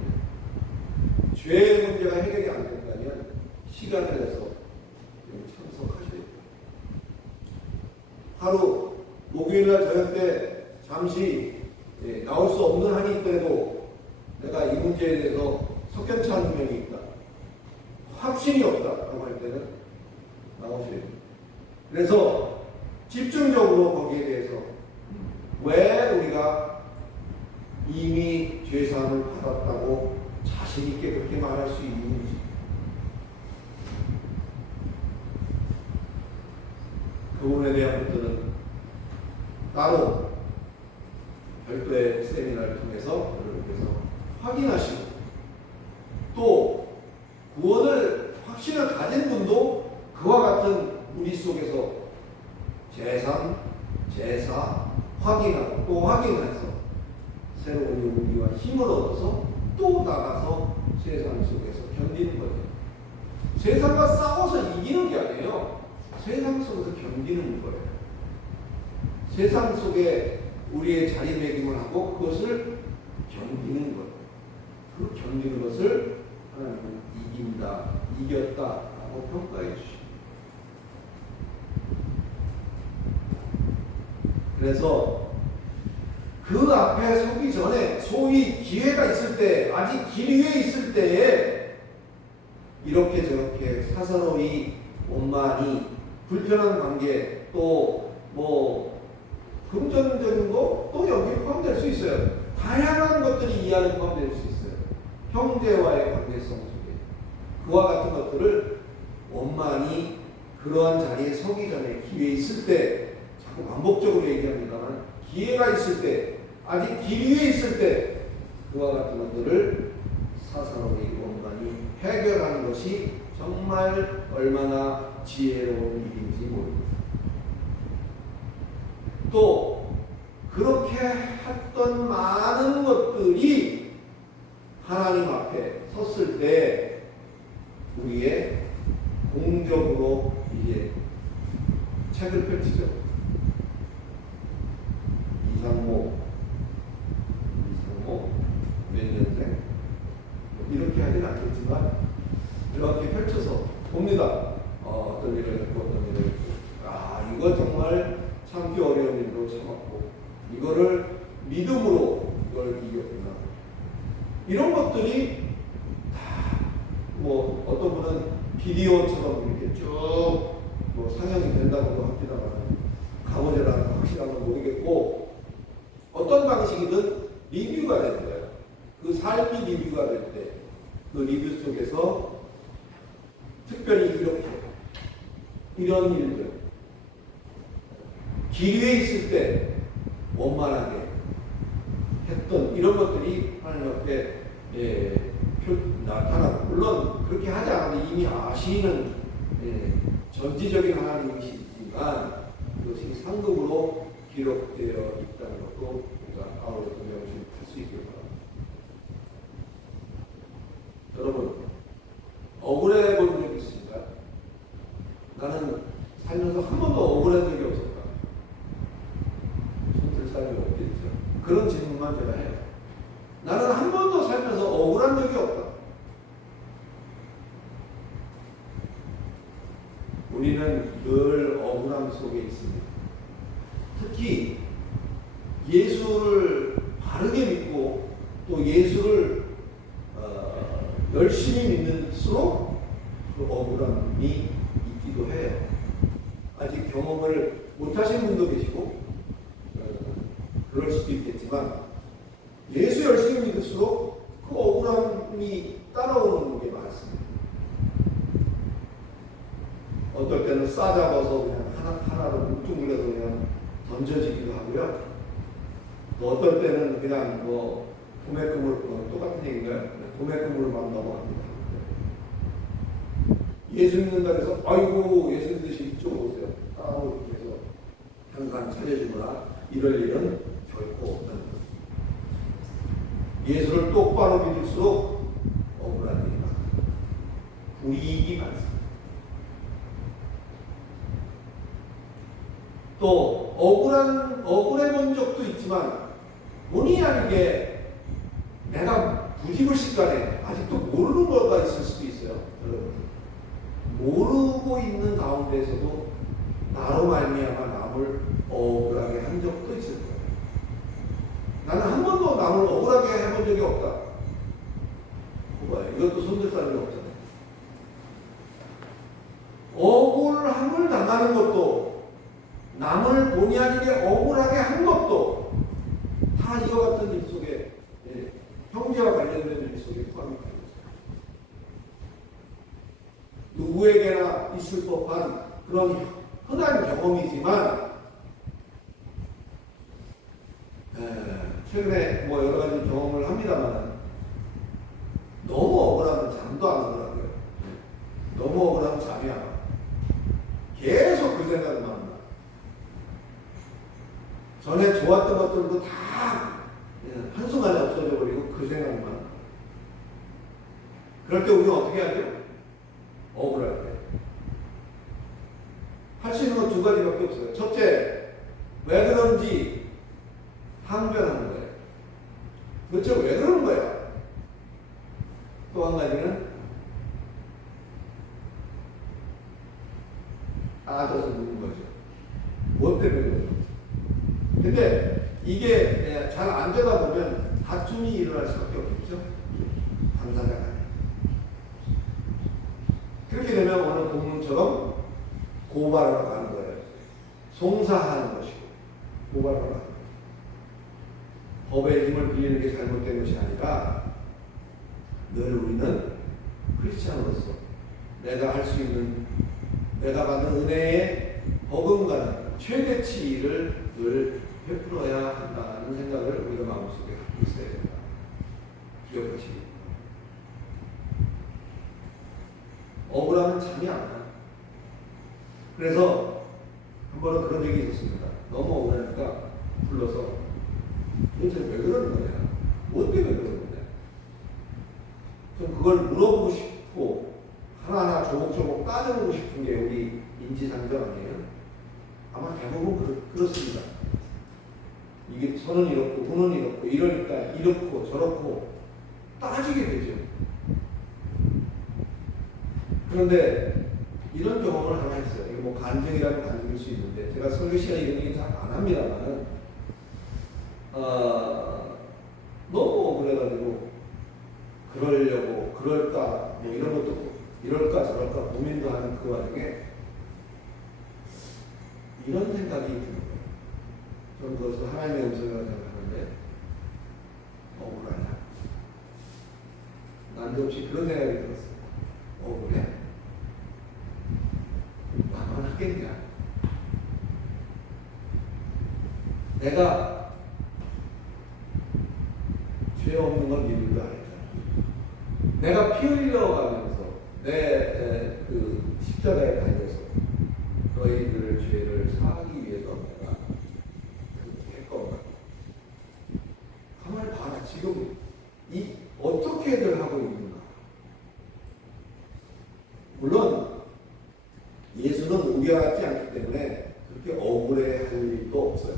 죄의 문제가 해결이 안 된다면 시간을 내서 여기 참석하셔야 돼요. 하루 목요일날 저녁 때 잠시 나올 수 없는 한이 있더라도 내가 이 문제에 대해서 석연치 않은 면이 있다, 확신이 없다라고 할 때는 나오셔야 돼요. 그래서 집중적으로 거기에 대해서 왜 우리가 이미 죄사함을 받았다고 자신 있게 그렇게 말할 수 있는지, 그 부분에 대한 것들은 따로 별도의 세미나를 통해서 여러분께서 확인하시고, 또 구원을 확신을 가진 분도 그와 같은 우리 속에서 재상, 제사 확인하고 또 확인해서 새로운 용기와 힘을 얻어서 또 나가서 세상 속에서 견디는 거죠. 세상과 싸워서 이기는 게 아니에요. 세상 속에서 견디는 거예요. 세상 속에 우리의 자리매김을 하고 그것을 견디는 거예요. 그 견디는 것을 하나님은 이긴다, 이겼다라고 평가해 주십니다. 그래서 그 앞에 서기 전에 소위 기회가 있을 때, 아직 길 위에 있을 때에 이렇게 저렇게 사사로이 원만히 불편한 관계, 또 뭐 금전적인 거 또 여기에 포함될 수 있어요. 다양한 것들이 이 안에 포함될 수 있어요. 형제와의 관계성 속에 그와 같은 것들을 원만히 그러한 자리에 서기 전에 기회 있을 때, 자꾸 반복적으로 얘기합니다만 기회가 있을 때, 아직 길 위에 있을 때 그와 같은 것들을 사사로이 원만히 해결하는 것이 정말 얼마나 지혜로운 일인지 모릅니다. 또 그렇게 했던 많은 것들이 하나님 앞에 섰을 때 우리의 공적으로 이제 책을 펼치죠. 이상모 몇 년생 이렇게 하지는 않겠지만 이렇게 펼쳐서 봅니다. 어떤 일을 했고 어떤 일을 했고, 이거 정말 참기 어려운 일도 참았고 이거를 믿음으로 이걸 이겼구나. 이런 것들이 다 뭐 어떤 분은 비디오처럼 이렇게 쭉 뭐 상영이 된다고도 합니다만 가보자라는 확실한 건 모르겠고, 어떤 방식이든 리뷰가 되는 거예요. 그 삶이 리뷰가 될 때 그 리뷰 속에서 특별히 이렇게 이런 일들, 길 위에 있을 때 원만하게 했던 이런 것들이 하나님 앞에 나타나고, 물론 그렇게 하지 않아도 이미 아시는 전지적인 하나님이시지만 그것이 상급으로 기록되어 있다는 것도 우리가 아울러 명심할 수 있길 바랍니다. 여러분, 억울해 본 적 있습니까? 나는 살면서 한 번도 억울한 적이 없었다. 손들 사람이 없겠죠. 그런 질문만 제가 해요. 나는 한 번도 살면서 억울한 적이 없다. 우리는 늘 억울함 속에 있습니다. 특히 예수를 바르게 믿고 또 예수를 열심히 믿는수록 그 억울함이 있기도 해요. 아직 경험을 못하신 분도 계시고 그럴 수도 있겠지만 예수 열심히 믿을수록 그 억울함이 따라오는 게 많습니다. 어떨 때는 싸잡아서 그냥 하나로 뭉뚱그려서 그냥 던져지기도 하고요. 또 어떨 때는 그냥 뭐 도매금을 똑같은 얘기인가요? 도매금으로 막 넘어갑니다. 예수 믿는다 해서 아이고 예수 믿으시 이쪽으로 오세요. 따로 이렇게 해서 항상 차려주거나 이럴 일은 결코 없다는 것. 예수를 똑바로 믿을수록 억울한 일이 많습니다. 불이익이 많습니다. 또 억울해 본 적도 있지만 본의 아니게 내가 부지불식간에 아직도 모르는 거가 있을 수도 있어요. 여러분 모르고 있는 가운데서도 나로 말미암아 남을 억울하게 한 적도 있을 거예요. 나는 한 번도 남을 억울하게 해본 적이 없다. 뭐야? 이것도 손들 사람이 없잖아요. 억울함을 당하는 것도 남을 본의 아니게 억울하게 한 것도 다 이와 같은 일 속에 형제와 관련된 일 속에 포함이 되어 있습니다. 누구에게나 있을 법한 그런 흔한 경험이지만 최근에 뭐 여러 가지 경험을 합니다만 너무 억울하면 잠도 안 오더라고요. 너무 억울하면 잠이 안 와. 계속 그 생각만 합니다. 전에 좋았던 것들도 다 한순간에 없어져 버리고 그 생각만. 그럴 때 우리는 어떻게 하죠? 억울할 때. 할 수 있는 건 두 가지밖에 없어요. 첫째, 왜 그런지 항변하는 거예요. 도대체 왜 그러는 거야? 또 한 가지는 따져서 묻는 거죠. 무엇 때문에 그러는 거죠? 근데 이게 잘 안 되다 보면 다툼이 일어날 수밖에 없겠죠. 당사자 간에. 그렇게 되면 오늘 본문처럼 고발하러 가는 거예요. 송사하는 것이고 고발하러 가는 거예요. 법의 힘을 빌리는 게 잘못된 것이 아니라 늘 우리는 크리스찬으로서 내가 할 수 있는 내가 받는 은혜의 버금가는 최대치를 늘 베풀어야 한다는 생각을 우리가 마음속에 갖고 있어야 된다. 기억하시기. 억울하면 잠이 안 와요. 그래서 한 번은 그런 적이 있었습니다. 너무 억울하니까 불러서 도대체 왜 그러는 거냐? 뭐 때문에 그러는 거냐? 좀 그걸 물어보고 싶고 하나하나 조목조목 따져보고 싶은 게 우리 인지상정 아니에요? 아마 대부분 그렇습니다. 이게 저는 이렇고 저는 이렇고 이러니까 이렇고 저렇고 따지게 되죠. 그런데 이런 경험을 하나 했어요. 이거 뭐 간증이라면 간증일 수 있는데 제가 설교 시간에 이런 얘기 잘 안 합니다만은 너무 억울해가지고 그러려고 그럴까 뭐 이런 것도 이럴까 저럴까 고민도 하는 그 와중에 이런 생각이 드는 거예요. 저는 그것을 하나님의 음성이라고 생각하는데 억울하냐? 난데없이 그런 생각이 들었어요. 억울해? 나만 하겠냐? 내가 죄 없는 건 니들도 알잖아. 내가 피 흘려가면서 내 그 십자가에 달려서 너희들의 죄를 사하기 위해서 내가 그렇게 했건가. 가만히 봐라. 지금 이 어떻게들 하고 있는가. 물론 예수는 우리와 같지 않기 알기 때문에 그렇게 억울해 할 일도 없어요.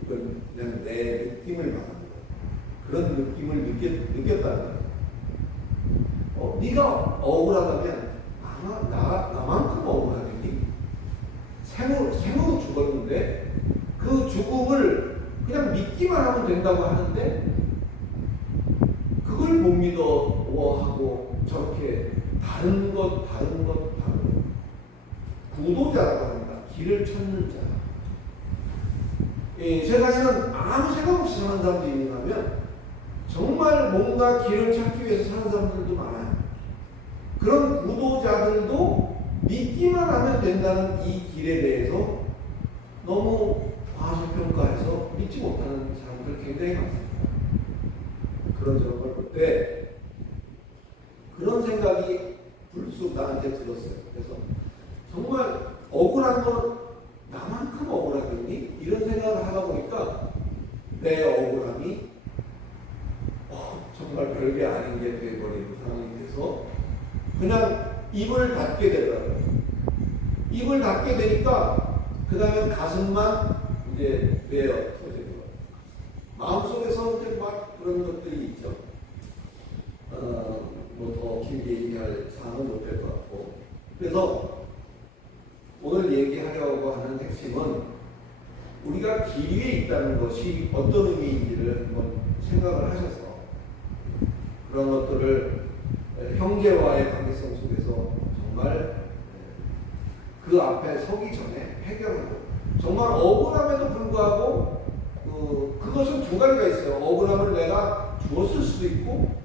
그건 그냥 내 느낌을 말하는 거예요. 그런 느낌을 느꼈다는 거예요. 네가 억울하다면 나만큼 억울하겠니? 생으로 죽었는데 그 죽음을 그냥 믿기만 하면 된다고 하는데 그걸 못 믿어하고 저렇게 다른 것 구도자라고 합니다. 길을 찾는 자. 세상에는 아무 생각 없이 사는 사람도 있는다면 정말 뭔가 길을 찾기 위해서 사는 사람들도 많아요. 그런 구도자들도 믿기만 하면 된다는 이 길에 대해서 너무 과소평가해서 믿지 못하는 사람들 굉장히 많습니다. 그런 점을 볼 때 그런 생각이 불쑥 나한테 들었어요. 그래서 정말 억울한 건 나만큼 억울하겠니? 이런 생각을 하다 보니까 내 억울함이 정말 별게 아닌 게 되어버리는 상황이 돼서 그냥 입을 닫게 되더라고요. 입을 닫게 되니까 그 다음에 가슴만 이제 메어 터지는 거예요. 마음속에서 이제 막 그런 것들이 있죠. 뭐 더 길게 얘기할 사항은 못 될 것 같고. 그래서 오늘 얘기하려고 하는 핵심은 우리가 길 위에 있다는 것이 어떤 의미인지를 한번 생각을 하셔서 그런 것들을 형제와의 관계성 속에서 정말 그 앞에 서기 전에 해결하고 정말 억울함에도 불구하고 그것은 두 가지가 있어요. 억울함을 내가 주었을 수도 있고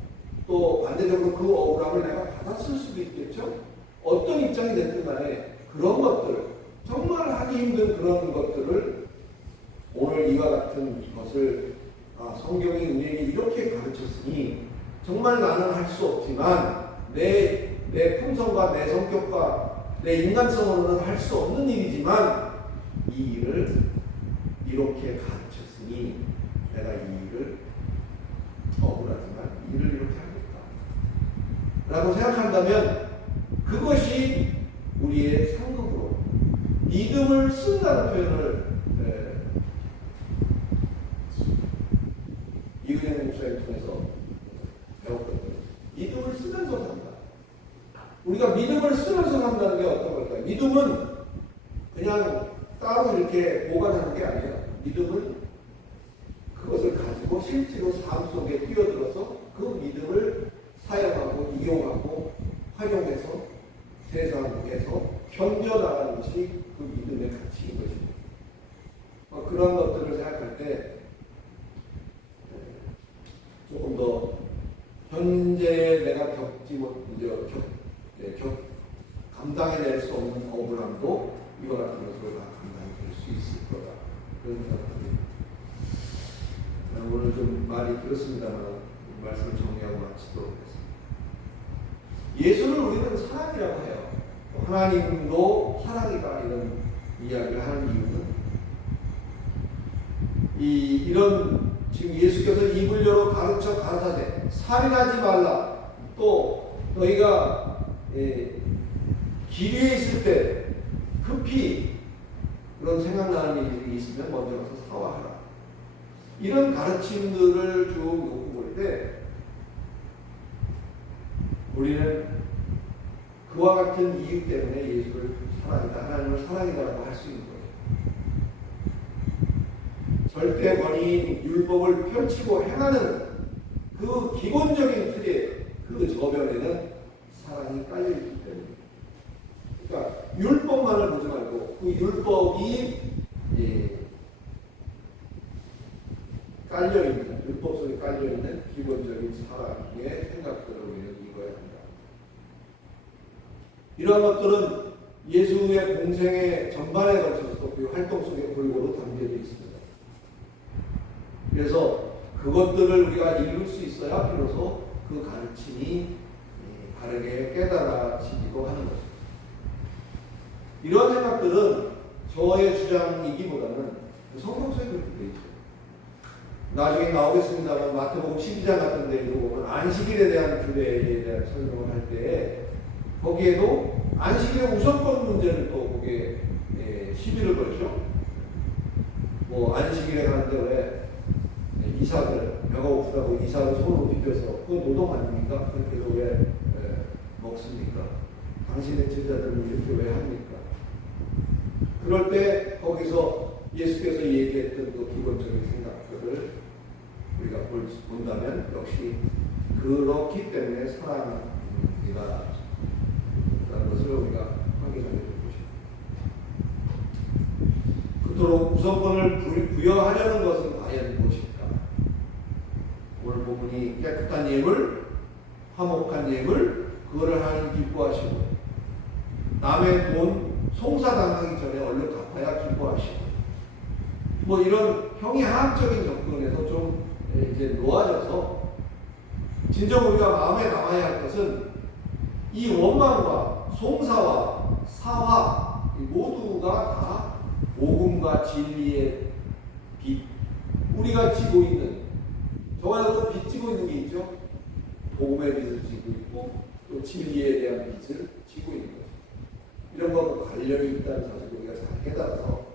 또 반대적으로 그 억울함을 내가 받았을 수도 있겠죠. 어떤 입장이 됐든 간에 그런 것들 정말 하기 힘든 그런 것들을 오늘 이와 같은 것을 성경이 우리에게 이렇게 가르쳤으니 정말 나는 할 수 없지만 내 품성과 내 성격과 내 인간성으로는 할 수 없는 일이지만 이 일을 이렇게 가르쳤으니 내가 이 일을 억울하지만 이 일을 이렇게 하겠다 라고 생각한다면 그것이 우리의 상급으로 믿음을 쓴다는 표현을 이은영 목사님 통해서 배웠거든요. 믿음을 쓰면서 산다. 우리가 믿음을 쓰면서 산다는 게 어떤 걸까요? 믿음은 그냥 따로 이렇게 보관하는 게 아니에요. 믿음은 그것을 가지고 실제로 삶 속에 뛰어들어서 그 믿음을 사용하고 이용하고 활용해서 세상에서 견뎌나가는 것이 그 믿음의 가치인 것입니다. 그런 것들을 생각할 때 조금 더 현재 내가 감당해낼 수 없는 억울함도 이와 같은 것으로 다 감당될 수 있을 거다. 그런 생각합니다. 오늘 좀 말이 길었습니다만 말씀을 정리하고 마치도록 하겠습니다. 예수를 우리는 사랑이라고 해요. 하나님도 사랑이다 이런 이야기를 하는 이유는 이런 지금 예수께서 입을 열어 가르쳐 가라사대 살인하지 말라. 또 너희가 길 위에 있을 때 급히 그런 생각나는 일이 있으면 먼저 가서 사과하라. 이런 가르침들을 쭉 놓고 볼 때 우리는 그와 같은 이유 때문에 예수를 사랑이다, 하나님을 사랑이다라고 할 수 있는 거예요. 절대 권위인 율법을 펼치고 행하는 그 기본적인 틀에 그 저변에는 사랑이 깔려있기 때문에 그러니까 율법만을 보지 말고 그 율법이 깔려있는 율법 속에 깔려있는 기본적인 사랑의 생각들을 우리는 이거야 한다. 이러한 것들은 예수의 공생의 전반에 걸쳐서 그 활동 속에 골고루 담겨져 있습니다. 그래서 그것들을 우리가 읽을 수 있어야 비로소 그 가르침이 바르게 깨달아지기도 하는 것입니다. 이런 생각들은 저의 주장이기보다는 성경서에 그렇게 되어 있죠. 나중에 나오겠습니다만 마태복음 12장 같은 데에도 보면 안식일에 대한 규례에 대한 설명을 할 때 거기에도 안식일의 우선권 문제를 또 거기에 시비를 걸죠. 뭐 안식일에 가는데 왜 이삭을 배가 고프다고 이삭을 손으로 비벼서 그거 노동 아닙니까? 그렇게 해서 왜 먹습니까? 당신의 제자들은 이렇게 왜 합니까? 그럴 때 거기서 예수께서 얘기했던 그 기본적인 생각들을 우리가 본다면 역시 그렇기 때문에 사랑이라는 것을 우리가 확인하게 될 것입니다. 그토록 우선권을 부여하려는 것은 과연 무엇일까? 오늘 본문이 깨끗한 예물, 화목한 예물, 그거를 하나님 기뻐하시고 남의 돈 송사당하기 전에 얼른 갚아야 기뻐하시고 뭐 이런 형이하학적인 접근에서 좀 이제 놓아져서 진정 우리가 마음에 남아야 할 것은 이 원망과 송사와 사화 모두가 다 복음과 진리의 빛, 우리가 지고 있는 저와도 빛 지고 있는 게 있죠. 복음의 빛을 지고 있고 또 진리에 대한 빛을 지고 있는 거죠. 이런 것과 관련이 있다는 사실을 우리가 잘 깨달아서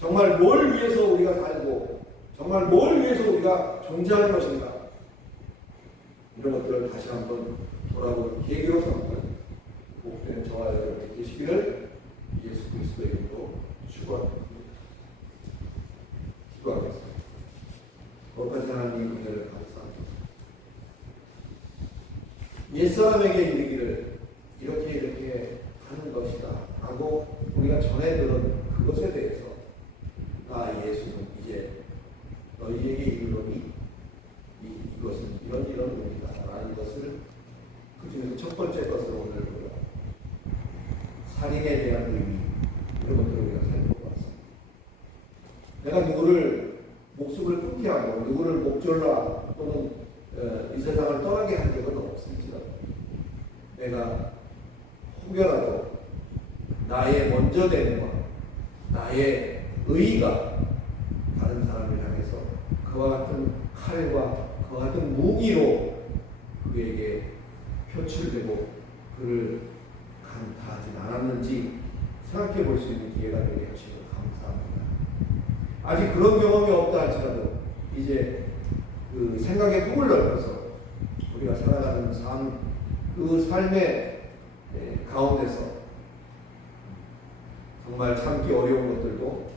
정말 뭘 위해서 우리가 살고 정말 뭘 위해서 우리가 존재하는 것인가 이런 것들을 다시 한번 돌아보는 계기로 삼는 복된 저와 여러분이 되시기를 예수 그리스도의 이름으로 축원합니다. 기도하겠습니다. 거룩하신 하나님 은혜를 감사합니다. 옛사람에게 이르기를 이렇게 하는 것이다 하고 우리가 전해 들은 그것에 대해서 나 예수는 이제 너희에게 이르노니 이것은 이런 의미다 라는 것을 그 중에서 첫 번째 것을 오늘 우리가 살인에 대한 의미 이런 것들을 우리가 살펴보았습니다. 내가 누구를 목숨을 끊게 하고 누구를 목졸라 또는 이 세상을 떠나게 한 적은 없을지라도 내가 혹여라도 나의 먼저됨과 나의 의의가 다른 사람을 향해서 그와 같은 칼과 그와 같은 무기로 그에게 표출되고 그를 강타하진 않았는지 생각해 볼 수 있는 기회가 되게 하시고 감사합니다. 아직 그런 경험이 없다 할지라도 이제 그 생각의 폭을 넓혀서 우리가 살아가는 삶, 그 삶의 가운데서 정말 참기 어려운 것들도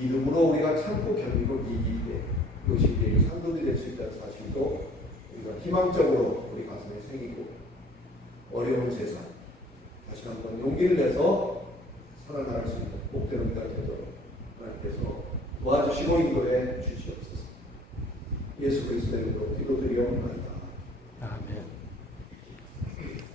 믿음으로 우리가 참고 견디고 이길 때 그것이 우리에게 상급이 될 수 있다는 사실도 우리가 희망적으로 우리 가슴에 새기고 어려운 세상 다시 한번 용기를 내서 살아나갈 수 있는 복된 우리가 되도록 하나님께서 도와주시고 인도해 주시옵소서. 예수 그리스도의 이름으로 기도드리옵나이다. 아멘.